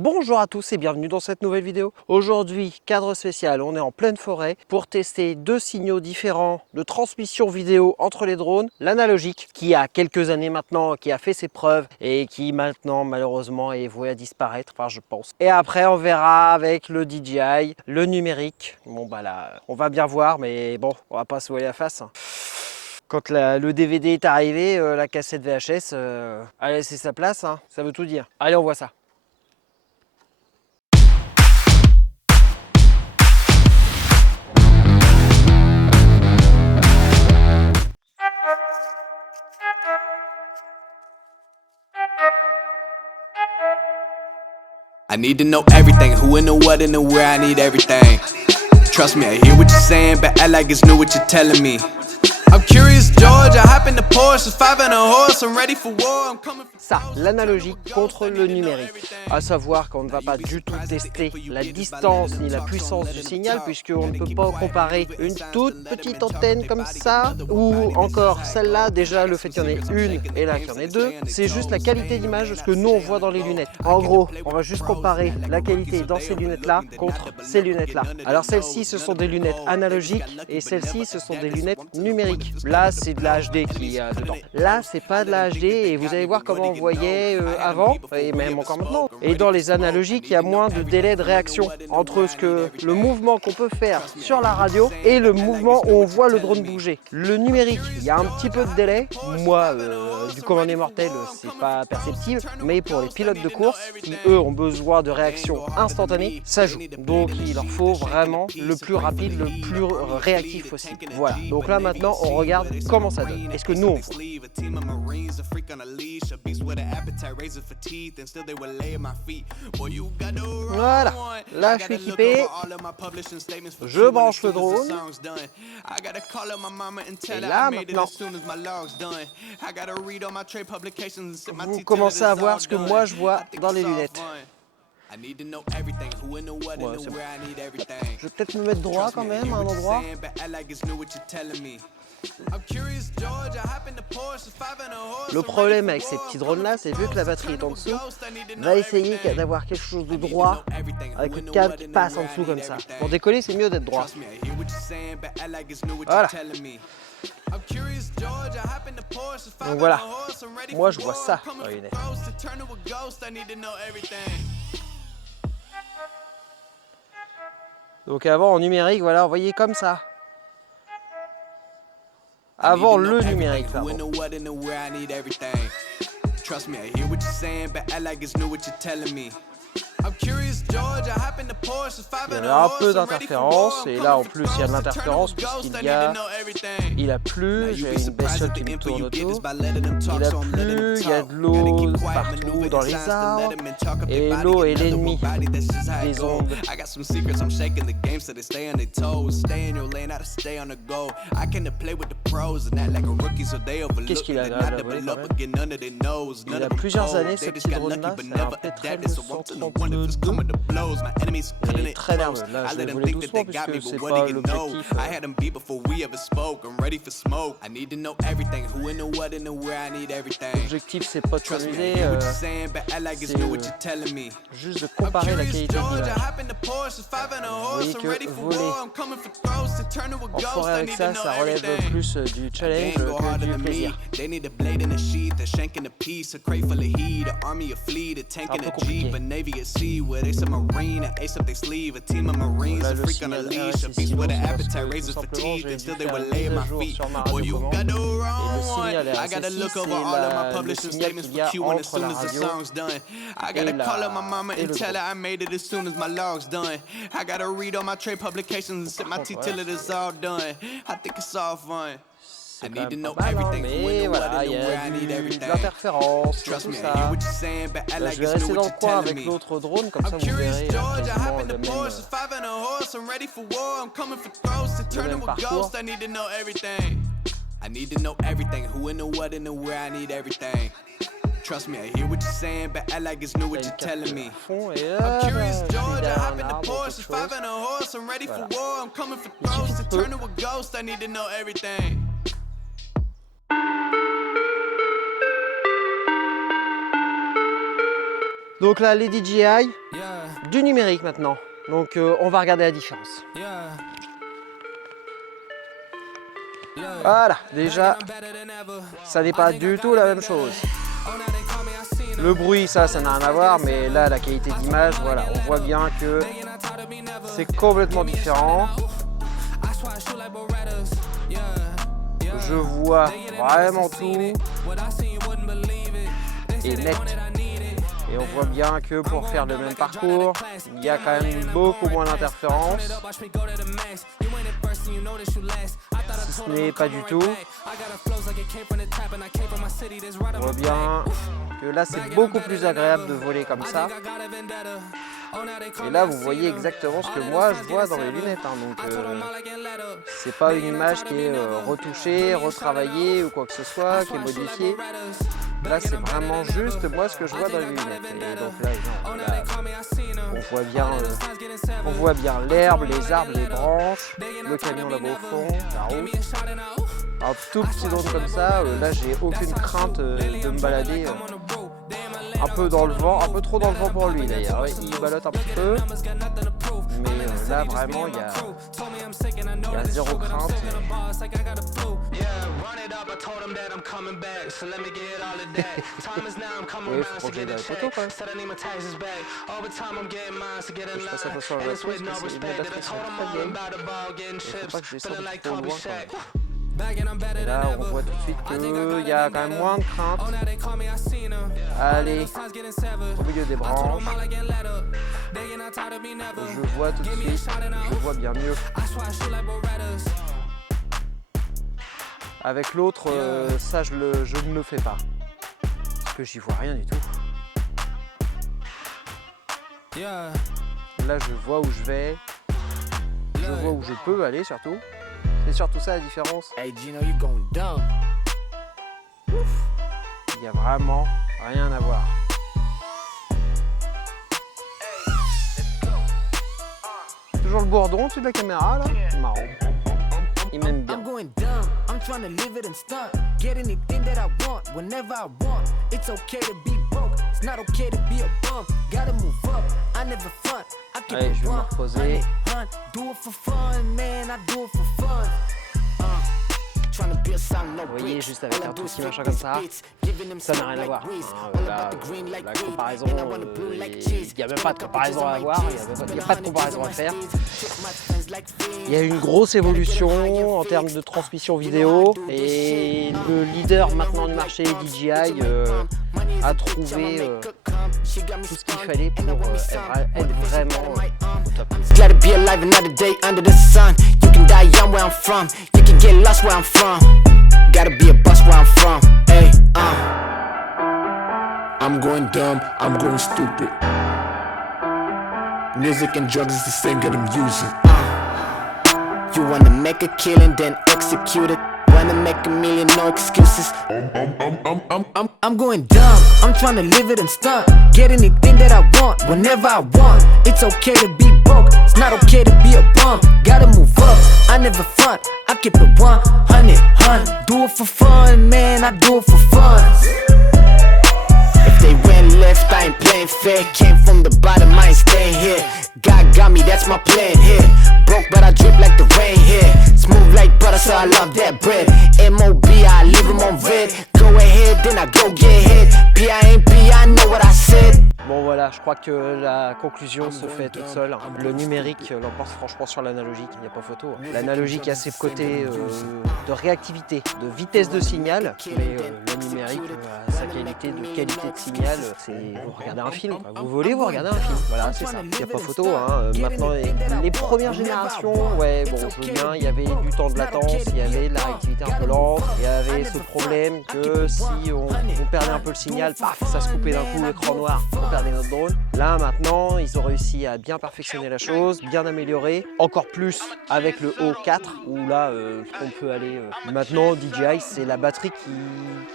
Bonjour à tous et bienvenue dans cette nouvelle vidéo. Aujourd'hui, cadre spécial, on est en pleine forêt pour tester deux signaux différents de transmission vidéo entre les drones. L'analogique, qui a quelques années maintenant, qui a fait ses preuves et qui maintenant malheureusement est voué à disparaître, enfin je pense. Et après on verra avec le DJI, le numérique. Bon bah là, on va bien voir, mais bon, on va pas se voiler la face. Quand le DVD est arrivé, la cassette VHS a laissé sa place, hein, ça veut tout dire. Allez, on voit ça. I need to know everything, who and the what and the where, I need everything. Trust me, I hear what you're saying, but act like it's new what you're telling me. I'm curious, George, I hop in the Porsche, 5 and a horse, I'm ready for war, I'm coming for... Ça, l'analogique contre le numérique. À savoir qu'on ne va pas du tout tester la distance ni la puissance du signal, puisqu'on ne peut pas comparer une toute petite antenne comme ça, ou encore celle-là, déjà le fait qu'il y en ait une et là qu'il y en ait deux, c'est juste la qualité d'image de ce que nous on voit dans les lunettes. En gros, on va juste comparer la qualité dans ces lunettes-là contre ces lunettes-là. Alors celles-ci, ce sont des lunettes analogiques et celles-ci, ce sont des lunettes numériques. Là, c'est de la HD qu'il y a dedans. Là, c'est pas de la HD et vous allez voir comment on voyait avant et même encore maintenant. Et dans les analogiques, il y a moins de délai de réaction entre le mouvement qu'on peut faire sur la radio et le mouvement où on voit le drone bouger. Le numérique, il y a un petit peu de délai. Moi, du commandé mortel, c'est pas perceptible, mais pour les pilotes de course qui eux ont besoin de réaction instantanée, ça joue. Donc il leur faut vraiment le plus rapide, le plus réactif possible. Voilà. Donc là maintenant, on regarde comment ça donne. Est-ce que nous on voit? Voilà, là je suis équipé, je branche le drone, et là maintenant, vous commencez à voir ce que moi je vois dans les lunettes. Ouais, c'est bon. Je vais peut-être me mettre droit quand même à un endroit. Le problème avec ces petits drones là, c'est vu que la batterie est en dessous, va essayer d'avoir quelque chose de droit avec le câble qui passe en dessous comme ça. Pour décoller, c'est mieux d'être droit. Voilà. Donc voilà, moi je vois ça dans les lunettes. Donc avant en numérique, voilà, on voyait comme ça. Avant le numérique, pardon. Il y a un peu d'interférence et là en plus il y a de l'interférence puisqu'il a plu, j'ai une bestiole qui me tourne autour, il a plu, il y a de l'eau partout dans les arbres et l'eau est l'ennemi des ondes. Qu'est-ce qu'il a agréable à voler quand même. Il a plusieurs années ce petit drone là, c'est un Petrel 232. Il est très nerveux, là je vais voler doucement puisque c'est pas l'objectif. L'objectif c'est pas de s'amuser, c'est juste de comparer la qualité de l'image. Vous voyez que voler en forêt avec ça, ça relève plus du challenge que du plaisir. C'est un peu compliqué. Là, le signal RSSI, tout simplement, j'ai dû faire une mise à jour sur ma radiocommande. Et le signal RSSI, c'est le signal qu'il y a entre la radio et le drone. C'est quand même pas mal, hein, mais voilà, il y a de l'interférence, tout ça. Là, je vais rester dans le coin avec l'autre drone, comme ça vous verrez quasiment le même parcours. Trust me, I hear what you're saying, but act like it's new what you're telling me. I'm curious, George, I hop in the Porsche, 5 and a horse, I'm ready for war, I'm coming for thrones, to turn to a ghost, I need to know everything. Donc là, les DJI, du numérique maintenant. Donc on va regarder la différence. Voilà, déjà, ça n'est pas du tout la même chose. Le bruit, ça n'a rien à voir, mais là, la qualité d'image, voilà, on voit bien que c'est complètement différent. Je vois vraiment tout et net. Et on voit bien que pour faire le même parcours, il y a quand même beaucoup moins d'interférences. Si ce n'est pas du tout. On voit bien que là c'est beaucoup plus agréable de voler comme ça. Et là vous voyez exactement ce que moi je vois dans les lunettes. Donc c'est pas une image qui est retouchée, retravaillée ou quoi que ce soit, qui est modifiée. Là c'est vraiment juste moi ce que je vois dans les lunettes. Et donc là on voit bien l'herbe, les arbres, les branches, le camion là-bas au fond, la route. Un tout petit drone comme ça, là j'ai aucune crainte de me balader un peu dans le vent, un peu trop dans le vent pour lui d'ailleurs. Il ballotte un petit peu, mais là vraiment il y a zéro crainte. Oui, faut projeter dans les photos quand même. Je fasse attention à la pose parce que les batteries sont très vieilles. Il ne faut pas que je descende trop loin quand même. Et là on voit tout de suite qu'il y a quand même moins de crainte. Allez, au milieu des branches. Je vois tout de suite, je vois bien mieux. Avec l'autre, ça je ne le fais pas. Parce que j'y vois rien du tout. Là je vois où je vais. Je vois où je peux aller surtout. C'est surtout ça la différence. Il n'y a vraiment rien à voir. Toujours le bourdon au-dessus de la caméra là. C'est marrant. Il m'aime bien. I'm trying to live it and stunt. Get anything that I want, whenever I want. It's okay to be broke, it's not okay to be a bum. Gotta move up, I never front. I keep it one, do it for fun, man, I do it for fun. Vous voyez, juste avec un tout petit machin comme ça n'a rien à voir. La comparaison, il n'y a même pas de comparaison à avoir, il n'y a pas de comparaison à faire. Il y a une grosse évolution en termes de transmission vidéo et le leader maintenant du marché, DJI, a trouvé tout ce qu'il fallait pour être vraiment au top. Get lost where I'm from. Gotta be a bust where I'm from. Hey, I'm going dumb, I'm going stupid. Music and drugs is the thing that I'm using. You wanna make a killing, then execute it. Wanna make a million, no excuses. I'm going dumb, I'm trying to live it and stunt. Get anything that I want, whenever I want. It's okay to be broke, it's not okay to be a bum. Gotta move up, I never front. I keep it 100. Do it for fun, man, I do it for fun. If they went left, I ain't playing fair. Came from the bottom, I ain't staying here. God got me, that's my plan here. Broke, but I drip like the rain here. Smooth like butter, so I love that bread. M.O.B., I leave them on red. Go ahead, then I go get hit. P.I.M.P., I know what I said. Bon voilà, je crois que la conclusion se fait toute seule. Le numérique l'emporte franchement sur l'analogique, il n'y a pas photo. L'analogique a ses côtés de réactivité, de vitesse de signal, mais le numérique a sa qualité de signal. C'est vous regardez un film, quoi. Vous volez, vous regardez un film. Voilà, c'est ça. Il n'y a pas photo. Maintenant, les premières générations, ouais, bon, je veux bien, il y avait du temps de latence, il y avait de la réactivité un peu lente, il y avait ce problème que si on perdait un peu le signal, paf, ça se coupait d'un coup, écran noir. Notre drone. Là maintenant ils ont réussi à bien perfectionner la chose, bien améliorer, encore plus avec le O4 où là on peut aller maintenant DJI c'est la batterie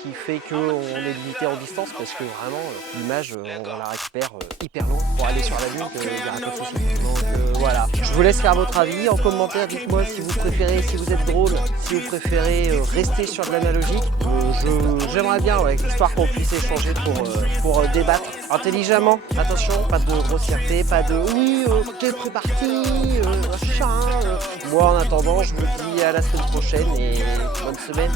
qui fait qu'on est limité en distance parce que vraiment l'image on la récupère hyper long pour aller sur la Lune, il n'y a pas de souci. Donc voilà, je vous laisse faire votre avis en commentaire, dites-moi si vous préférez, si vous êtes drone, si vous préférez rester sur de l'analogique. J'aimerais bien histoire qu'on puisse échanger pour débattre intelligemment, attention, pas de grossièreté, pas de oui, t'es parti, machin. Moi en attendant, je vous dis à la semaine prochaine et bonne semaine.